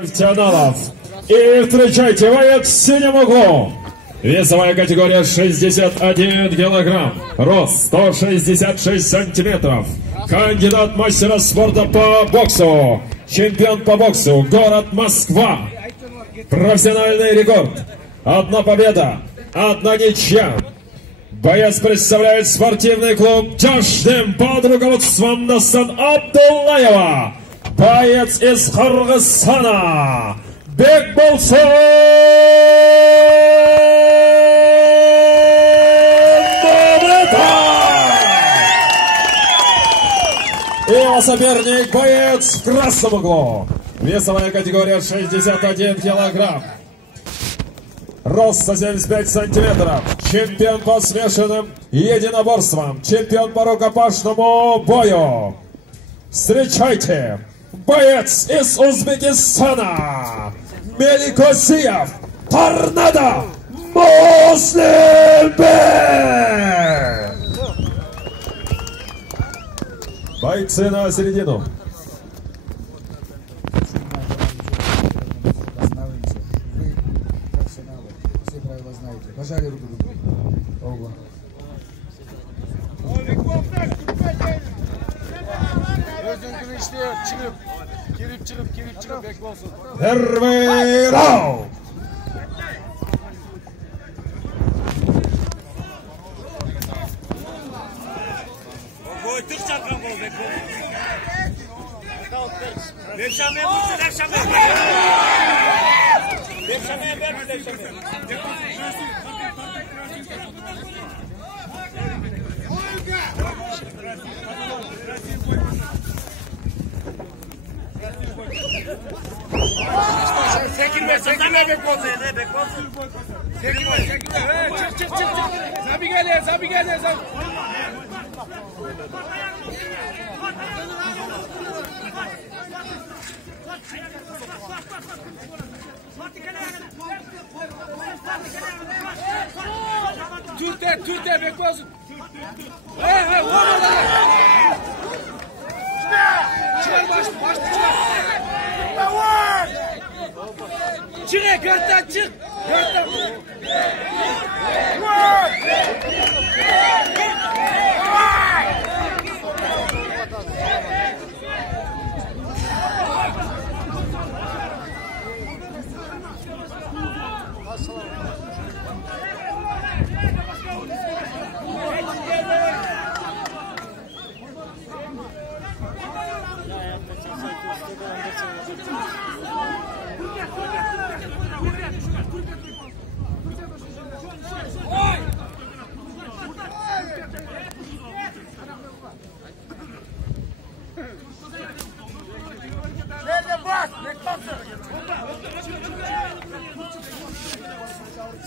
Профессионалов. И встречайте, боец в синем углу. Весовая категория 61 килограмм. Рост 166 сантиметров. Кандидат мастера спорта по боксу. Чемпион по боксу. Город Москва. Профессиональный рекорд. 1 победа, 1 ничья. Боец представляет спортивный клуб «Дяшдым» под руководством Дастан Абдуллаева. Боец из Кыргызстана Бекболсун Мамедов. И его соперник боец в красном углу. Весовая категория 61 килограмм. Рост 175 сантиметров. Чемпион по смешанным единоборствам. Чемпион по рукопашному бою. Встречайте, боец из Узбекистана Меликосиев Торнадо Муслимбек. Бойцы на середину. Пожали руку другу. Ого. Первый раунд. Türte bekliyorsun. Çıkar başlı çıkar. Çık gırttan çık. Gırttan.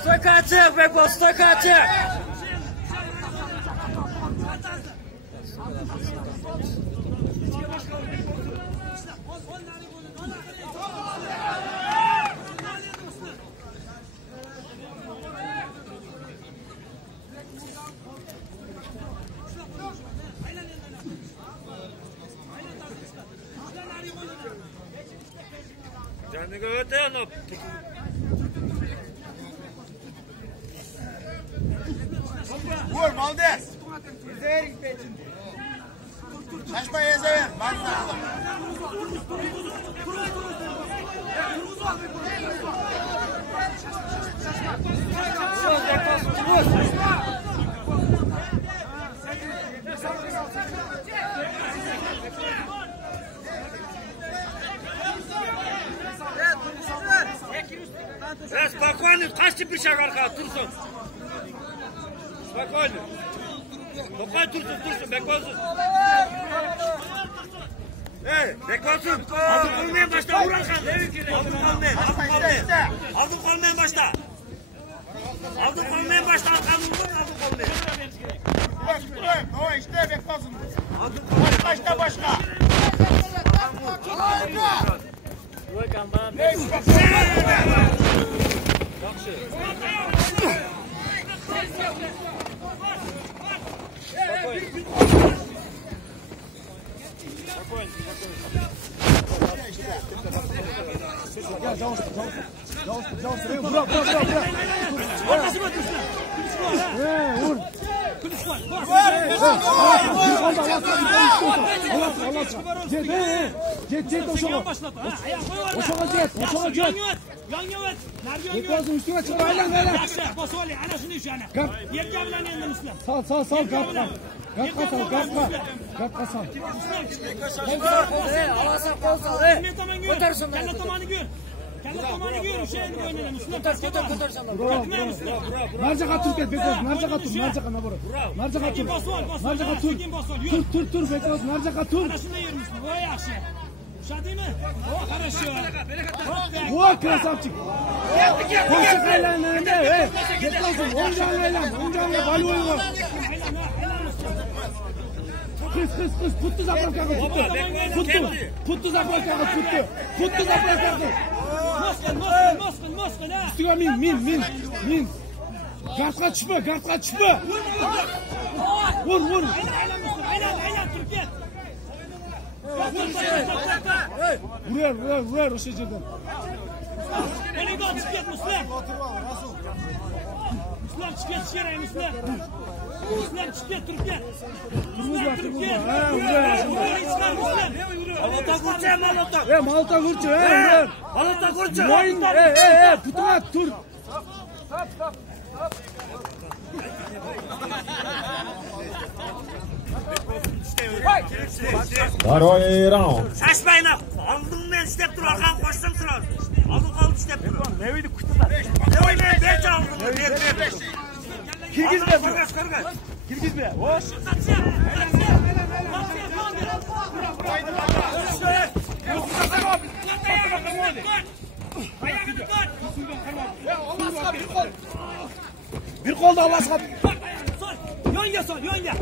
Stakaçık Beko, stakaçık. Canı göğüten o. Vur, молодец! Şaşma yezever, manzara. Спокойно, kaçtı bir şey arka, dursun. Спокойно. Topay dursun, bekliyorsun. Bekliyorsun. Aldın kolmayan başta, vur arkan. Aldın kolmayan başta. Aldın kolmayan başta, arkanı vur, aldın kolmayan. O işte bekliyorsun. Aldın kolmayan Başta başka. Narcaga tur ket, Bekos, narcaga tur, narcaga nabora. Narcaga tur. Narcaga tur. Tur, Bekos, narcaga tur. Во, красавчик. Qo'shiq aylanadi, Bekos, o'ngdan aylan, o'ngdan balvoy bor. Qis, putni zapravkaga putni. Putni zapravkaga putni. Putni zapravkaga. Mosqin. Ustiga min. Gardga tushma. Vur. Aylan turib ket. Vur o'sha yerdan. Meningdan chiqib ket, Muslim. Muslim chiqib ket, kerak Muslim. Muslim chiqib ket, turib ket. Malota vurchi. Mo'yin, putma tur. Второй раунд. Şaşmayın ha. Aldığımdan istep dur. Arkan koştum sıra. Aldım kaldı istep dur. Ne oydu kuştular? Ne oydu? Ben çaldım. Kirgizme. Kirgizme. Hoş. Bir kolda Allah'a. Yonga sol, yonga.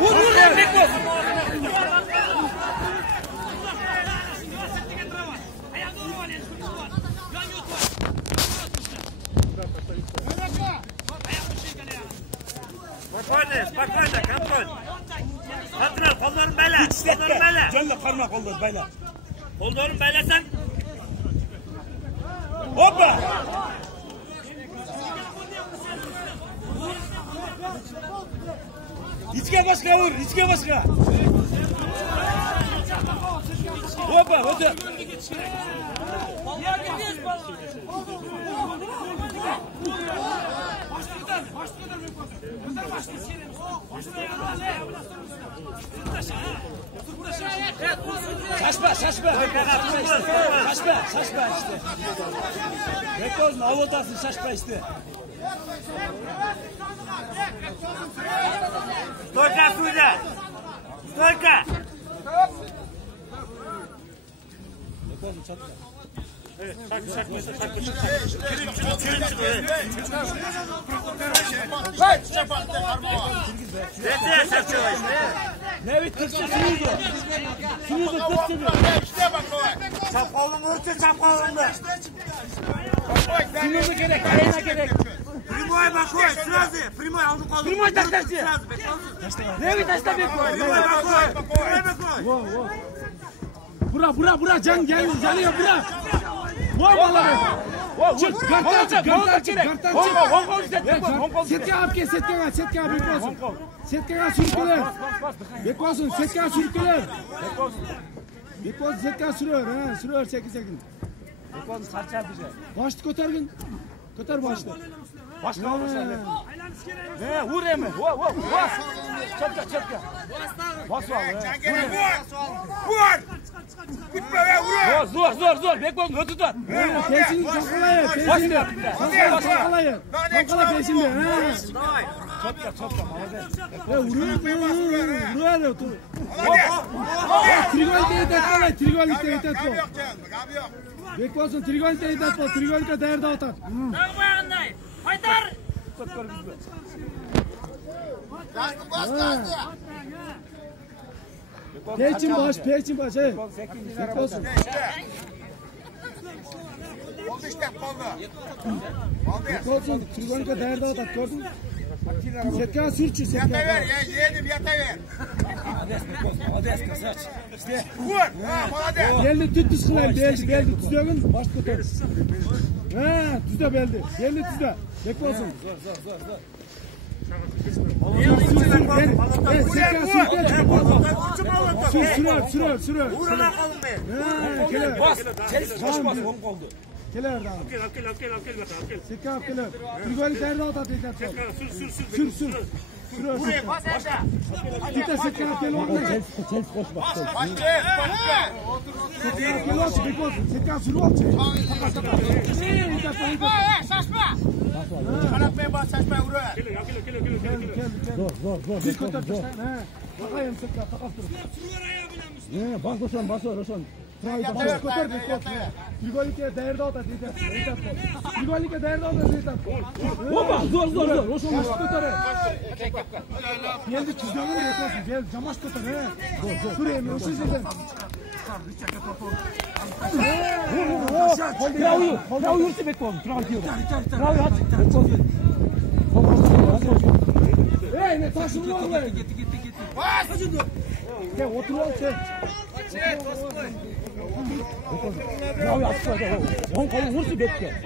Vur lan Bekos. Spokojno, kontrol. Kollarını bele. Canla parmak kolları bele. Kollarını belesen. Hoppa. İçke başka vur, içke başka. Hoppa, hadi. Şaşma. Şaşma işte. Bekozun avotasın şaşma işte. Stойка, судья! Stойка! Ne bitti sunuyordu? Sunuyordu kıstırıyor. Çapkalını vursun çapkalını. Sunuyordu gerek, ayağına gerek. Primoy bakoy, sırası. Primoy aldı kaldı. Primoy taştaşı. Ne bitti taşta bekliyor? Primoy bakoy. Bura can yanıyor bura. Vallahi. Çık karttan çık. Setke apke setke Bekos. Setke sürükler. Bekos'un setke sürükler. Bekos setke sürüyor sekin. Bekos kaçar bize. Başlı kotargın. Kotar başlı. Başka olmasa ne? Vur emi. Bas. Çapka. Bas var. Vur! Gitme be vur! Zor. Bekos ne tutar? Peşini çakalayın. Çakala peşinde. Çapka. Vuruyor. Trigolite yetet. Bekos'un trigolite yetet. Trigolite değerde atar. Dağmayağındayım. Haytar! Peçin baş. Bekos'un. Oldu işte kolda. Bekos'un trigolite değerde atar. Gördün mü? Setka sürçü, setka. Yataver ya, yedim yataver. Vur, ha, молодец. Belli tut kılayım, belli tüzdeğin baş tutar. He, tüzde belli. Belli tüzde. Bekle olsun. Sür. Uğruna kalın be. Keler. Bas. Çelik koşmaz. Onu kaldı. Keler daha. Gel. Setka keler. Trigoli derdi ota tekrar sol. Sür. Buraya bas aşağı. Tüte setka keler oldu. Başka. Setka keler oldu. Bekle olsun. Setka sür oldu. Şaşma. Kanatmaya bas, şaşmaya vuruyor. Zor. Bir kötü taştan. Takayım setka, takastır. Bas Roşan. Köter bekle olsun. Trigoli'ye derdi ota tekrar. Trigoli'ye derdi ota tekrar. Hoppa. Zor. Roşan. Baş tutarı. Geldi çizdiğini mi yapıyorsun? Gel camaş tutarı. Dur Emre, o şeyden. Ya uyursa bekle oğlum. Kral diyor. Kral hadi. Hey ne taşın var mı? Gitti. Bas. Gel otur ol sen. Kral yapsın. On kalın vursa bekle.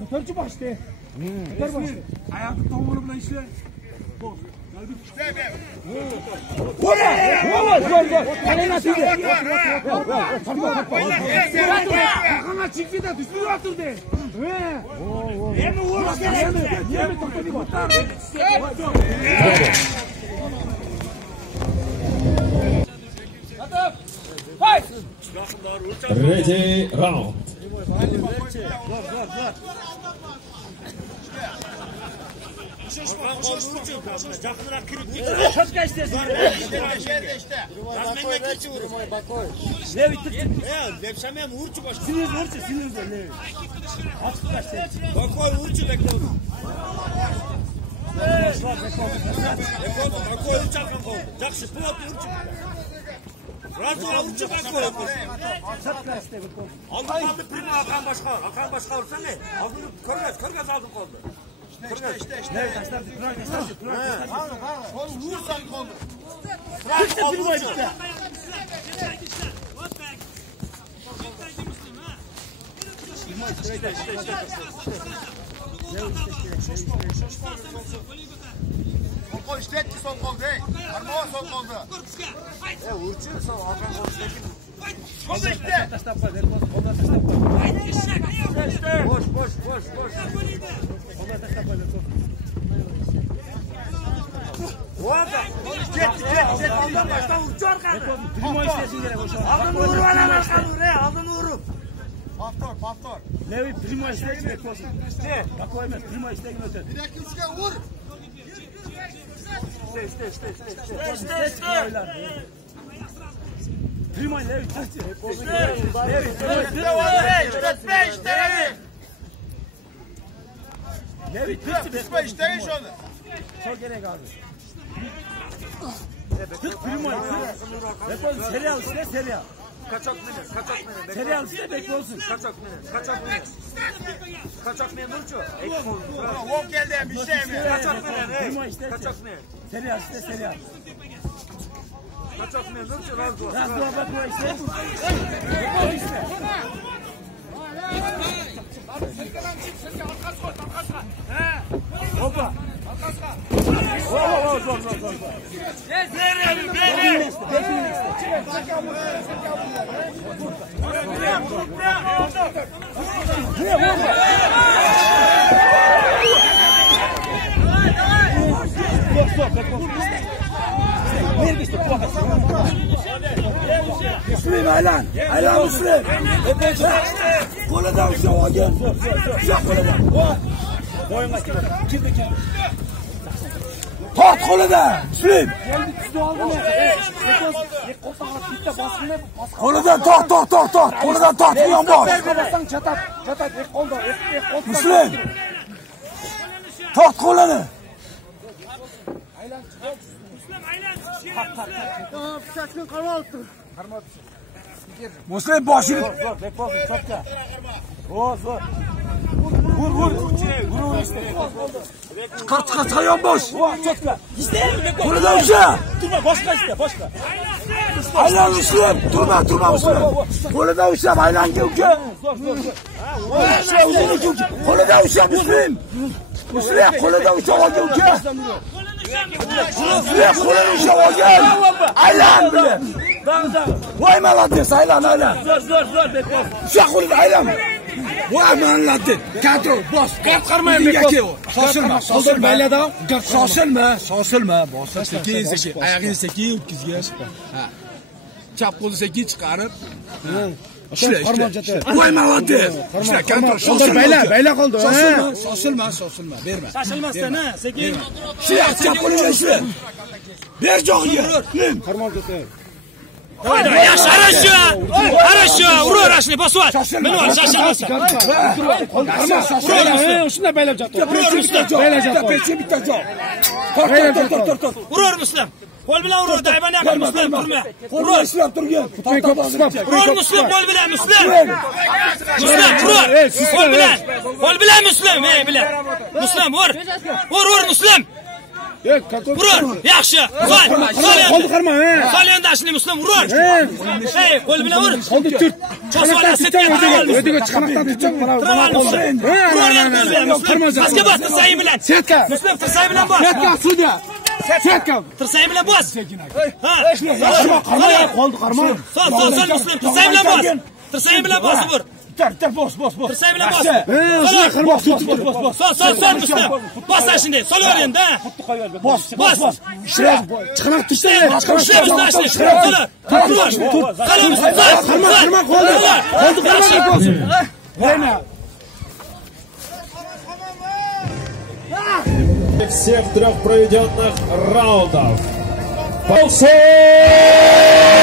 Kötörcü başta. Kötör başta. Ayaklı tohumunu bile işle. Zor. Kalena tüydü. Kakana çıktı da düşmüyor atır de. Yemi uğruna gel. Yemi topladı bak. Ready round. Yakınlara kırık git. Çok geçti. İşte. Ne bitti? Lepşemeye mi vurcu başka? Sinir. Ne? Açık başladı. Bakoy vurcu bekle. Bakoy vurcu kalkan oldu. Jakşı pılat vurcu. Razı vurcu bakoy. Aldın kaldı prima Hakan Başkan olsa ne? Aldın körgez aldın kaldı. İşte. Ne taşlar? Oğlum vursan kolu. Kırk prima bitti. Sol kol işletti sol kol değil. Armağan sol koldu. Vurcu sol Hakan kolundaki. Kol işte. Taşlar var. Onlar taşlar var. Boş. Onlar taşlar var. Orada. Jet. Aldın baştan vurcu arkada. Prima işlesin gerek o şu an. Aldın vuru bana başkan vuru. Aldın vuru. Pastor. Ne bir prima işlesin gerek olsun. Ne? Bak koymaz. Prima işlesin öte. Direkt üçgen vur. İşte. Prima ne? Ne bitti? İşte onu. Çok gerek abi. Prima. Bekle serial işte serial. Kaçak mene. Serial işte bekle olsun. Kaçak mene vurcu. Ekim oldu. Wok geldi bir şey mi? Kaçak mene. Prima işte. Serial işte serial. Kaçak mene vurcu. Razı var. Razı bak bu işte. Bekle işte. Hoppa. Zor. Nereye? Müslüm Aylan Müslüm. Koladan şova gel. Boyun kaç kilo? Kimde? Tort koladan Müslüm. Geldi tüzde aldı mı? Koladan tort. Koladan tort uyan boş. Basan çatat. Ek kolda. Müslüm. Tort kolanı. Tamam sakın karma attı. Müslüm başını. Zor. Bekle olsun. Çok da. Zor. Çıkar yonboş. Qo'lida usha. Durma, boshqa ishla, boshqa. Aylan Muslim. Turma Muslim. Qo'lida usha, aylanga uka. Qo'lida usha Muslim. Muslim qo'lida usha olgan uka. Muslim qo'lida usha olgan. Aylan bilan. Voy malades, aylan. Zo'r, bekor. Usha qo'lida aylan. Voy malades. Kadro, boss. Qarmayman bekor. Shoshilma. Baylada. Shoshilma. Bossa sekin. Oyog'ini sekin o'tkazgach. Ha. Chap qo'lni sekin chiqarib. Ishla. Voy malades. Ishla, kadro. Bayla qoldi. Shoshilma. Berma. Shoshilmasdan, sekin. Ishla, chap qo'lini ishla. Ber joyiga. Yaxshi, Хорошо, urur ashni bosvat. Meni ol, shoshilmasin. Shunda baylab jatdi. Bitta joy. Urur Muslim. Qo'l bilan urur, daybana qil Muslim, turma. Urur ishlab turgan. Urur Muslim, qo'l bilan Muslim. Muslim, urur. Qo'l bilan Muslim, bilan. Muslim, urur Muslim. Urur, yaxshi. Qo'lni qarma, Sol yondashli Muslim, urur. Qo'l bilan ur. Qo'lni tut. Chosvola setga o'tiga chiqmoqdan tutchang, mana Masga bos, tirsagi bilan. Setka. Muslim, tirsagi bilan bos. Setka, sudya. Setka. Tirsagi bilan bos. Ha. Qarma, qo'lni qarma. Sol, Muslim, tirsagi bilan bos. Tirsagi bilan bos, ur. Bos. Tirsagi bilan bos. Shunday qarmoq, bos. Sol, Muslim. Bos shunday, sol o'rinda. Bos. Chiqmoq tushdi. Qarma, qo'lni qarma. Всех трех проведенных раундов. Боксер!